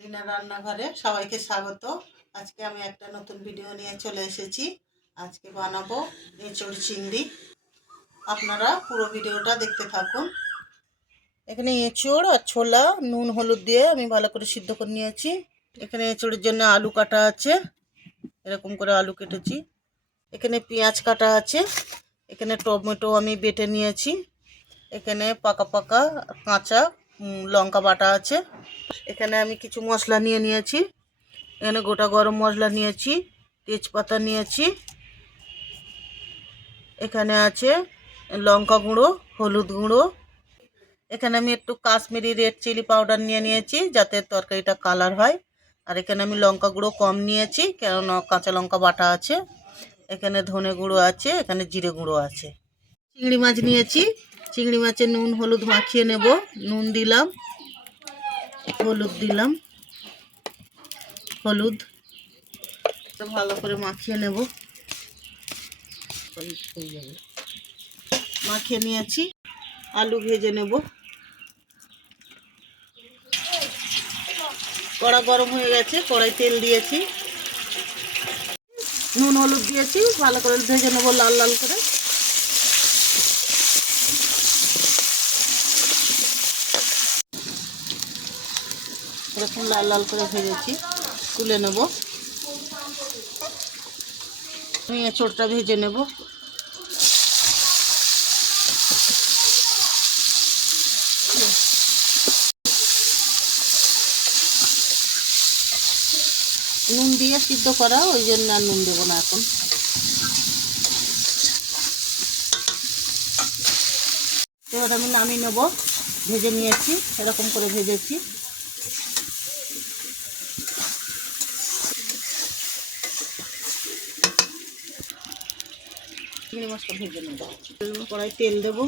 দিনের রান্নাঘরে সবাইকে স্বাগত। আজকে আমি একটা নতুন ভিডিও নিয়ে চলে এসেছি। আজকে বানাবো এঁচড় চিংড়ি। আপনারা পুরো ভিডিওটা দেখতে থাকুন। এখানে এঁচড় আর ছোলা, নুন, হলুদ দিয়ে আমি ভালো করে সিদ্ধ করে নিয়েছি। এখানে এঁচড়ের জন্য আলু কাটা আছে। এরকম করে আলু কেটেছি। এখানে পেঁয়াজ কাটা আছে। এখানে টমেটো আমি বেটে নিয়েছি। এখানে পাকা পাকা কাঁচা লঙ্কা বাটা আছে। এখানে আমি কিছু মশলা নিয়ে নিয়েছি। এখানে গোটা গরম মশলা নিয়েছি, তেজপাতা নিয়েছি। এখানে আছে লঙ্কা গুঁড়ো, হলুদ গুঁড়ো। এখানে আমি একটু কাশ্মীরি রেড চিলি পাউডার নিয়ে নিয়েছি যাতে তরকারিটা কালার হয়। আর এখানে আমি লঙ্কা গুঁড়ো কম নিয়েছি, কেননা কাঁচা লঙ্কা বাটা আছে। এখানে ধনে গুঁড়ো আছে, এখানে জিরে গুঁড়ো আছে। চিংড়ি মাছ নিয়েছি। চিংড়ি মাছে নুন, হলুদ মাখিয়ে নেব। নুন দিলাম। হলুদ দিলাম। হলুদ। ভালো করে মাখিয়ে নেব। মাখিয়ে নিয়েছি। আলু ভেজে নেব। কড়া গরম হয়ে গেছে, কড়াই তেল দিয়েছি। নুন, হলুদ দিয়েছি, ভালো করে ভেজে নেব লাল লাল করে। এরকম লাল লাল করে ভেজেছি। তুলে নেব। আমি এঁচড়টা ভেজে নেব। নুন দিয়ে সিদ্ধ করা, ওই জন্য আর নুন দেবো না এখন। এবার আমি নামিয়ে নেব। ভেজে নিয়েছি, এরকম করে ভেজেছি। চিংড়ি মাছটা ভেজে নেব। কড়াই তেল দেব।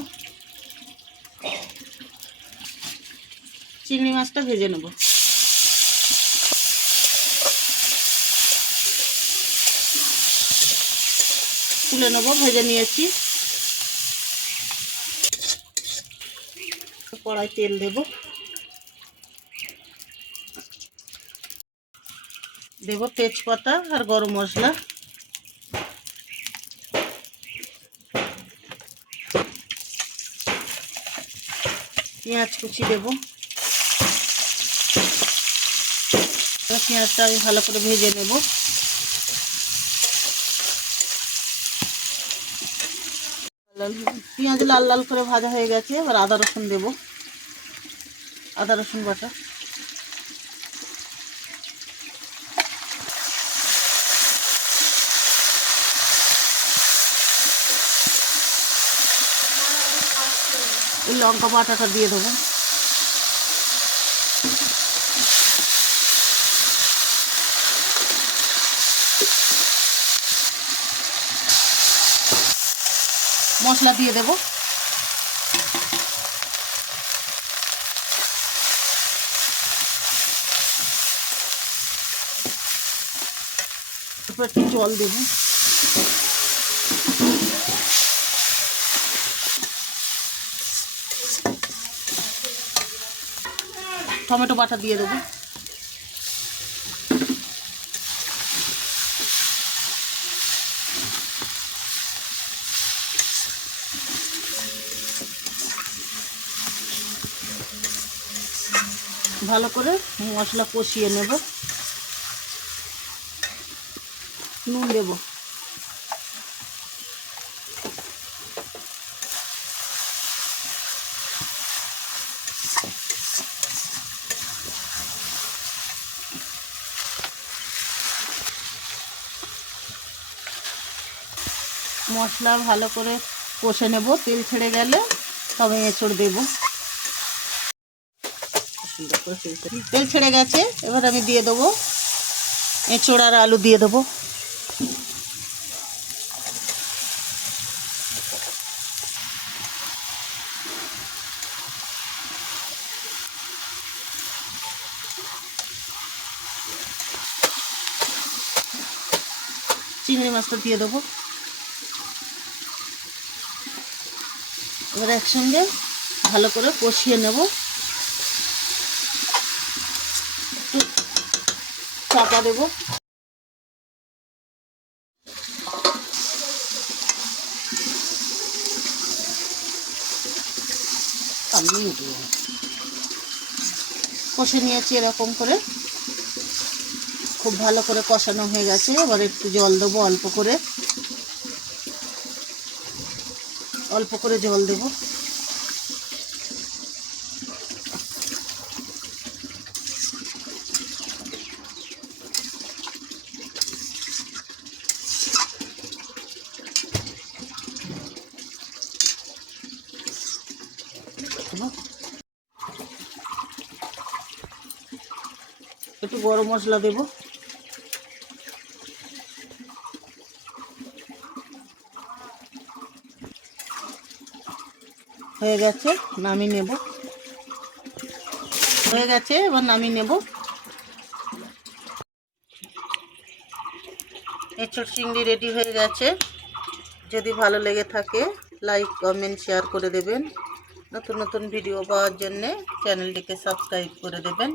চিংড়ি মাছটা ভেজে নেব। তুলে নেব, ভেজে নিয়েছি। কড়াই তেল দেব। দেব তেজপাতা আর গরম মশলা। পেঁয়াজ কুচি দেব। পেঁয়াজটা আমি ভালো করে ভেজে নেব। পেঁয়াজ লাল লাল করে ভাজা হয়ে গেছে, এবার আদা রসুন দেব। আদা রসুন বাটা। এই লঙ্কা বাটাটা দিয়ে দেবো। মশলা দিয়ে দেবো। একটু জল দেবো। টমেটো বাটা দিয়ে দেবো। ভালো করে মশলা কষিয়ে নেব। নুন দেব। মশলা ভালো করে কষে নেব, তেল ছেড়ে গেলে তবে এঁচড় দেবো। তেল ছেড়ে- গেছে, এবার আমি দিয়ে দেবো এঁচড় আর আলু দিয়ে দেবো। চিংড়ি মাছটা দিয়ে দেবো। এবার একসঙ্গে ভালো করে কষিয়ে নেব। একটু চাপা দেবো। কষে নিয়েছি এরকম করে। খুব ভালো করে কষানো হয়ে গেছে। এবার একটু জল দেবো অল্প করে। অল্প করে জল দেবো। একটু গরম মশলা দেবো। হয়ে গেছে, নামিয়ে নেব। হয়ে গেছে, এবার নামিয়ে নেব। এঁচড় চিংড়ি রেডি হয়ে গেছে। যদি ভালো লেগে থাকে লাইক কমেন্ট শেয়ার করে দেবেন। নতুন নতুন ভিডিও পাওয়ার জন্যে চ্যানেলটিকে সাবস্ক্রাইব করে দেবেন।